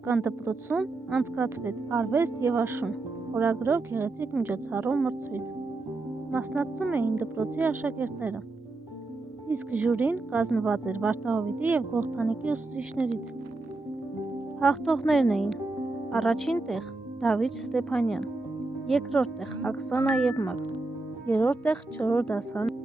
Տնտեսական դպրոցում անցկացվեց արվեստ և աշուն խորագրով գեղեցիկ միջոցառում մրցույթ։ Մասնակցում էին դպրոցի աշակերտները, իսկ ժյուրին կազմված էր Վարդահովիտի և Գողթանիկի ուսուցիչներից։ Հաղթողներն էին առաջին տեղ Դավիթ Ստեփանյան, երկրորդ տեղ Աքսանա և Մաքս, երրորդ տեղ 4-րդ դասարան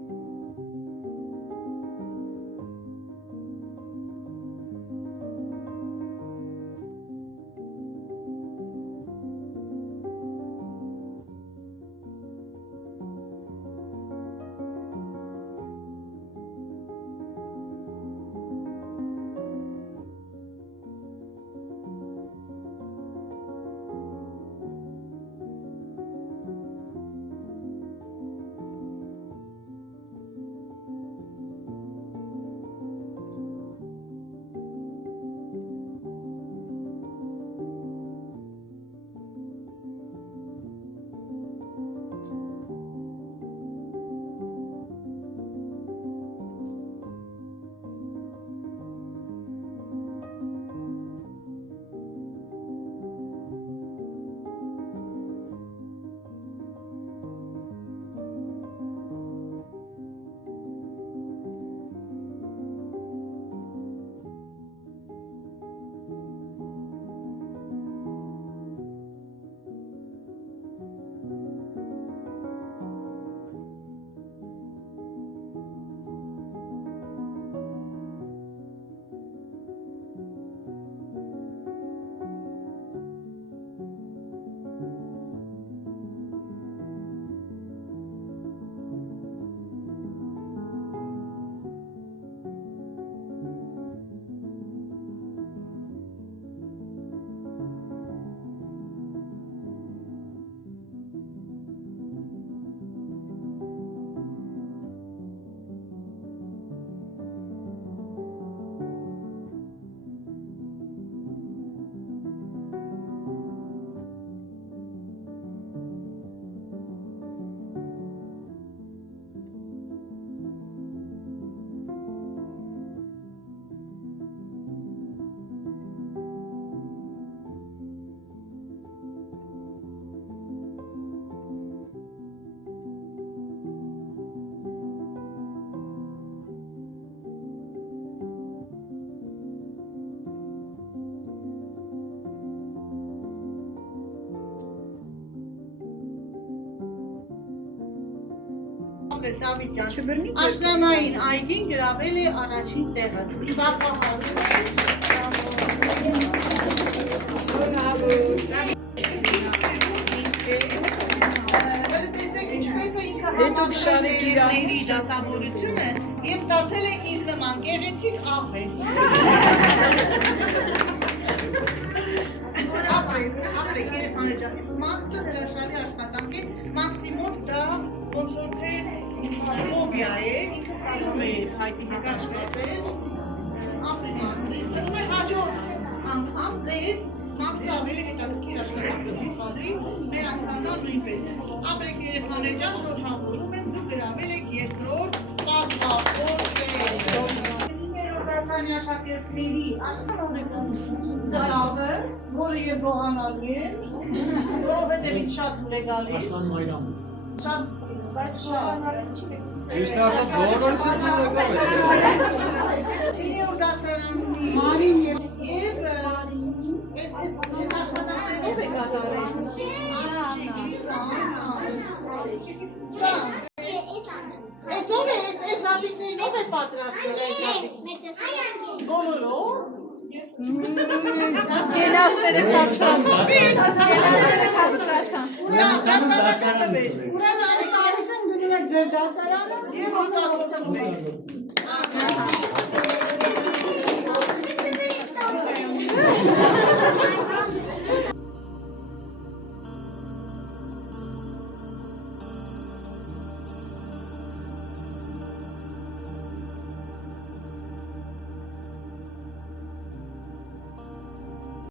Աշնանային այգին գրավել է առաջին տեղը։ Հետո Շարիկի դասավորությունը և ստացել է ինձ նման գեղեցիկ ափես։ Ապրեք երեխաներ ջան, իսկ Մաքսը հրաշալի աշխատանք է, Մաքսի մոտ դա ոնց որ թե ֆոբիա է, ինքը սիրում է հայտնի հետ աշխատել։ Ապրեք Մաքսը, սիրում է հաջորդ անգամ ձեզ Մաքսը ավելի հետաքրքիր աշխատանք կցուցադրի, մեր Աքսանան նույնպես։ Ապրեք երեխաներ ջան, շնորհավորում եմ, դուք գրավել եք երկրորդ պատվավոր Դասարանի աշակերտների դրավը, որը ես գողանալու եմ, որովհետև շատ դուր է գալիս։ Շատ բայց շատ։ Ես ասած բոլորս Ինիոր դասարանի Մարին և ես աշխատանքներով է կատարել։ Ես ով է, ես զատիկներին ով է պատրաստել այս զատիկներին։ Բոլորով։ Գենասները կապսրացան։ Դասարանը տվեր։ Ուրեմն այս տարիս են գնում եք ձեր դասարանը և օգտագործում եք։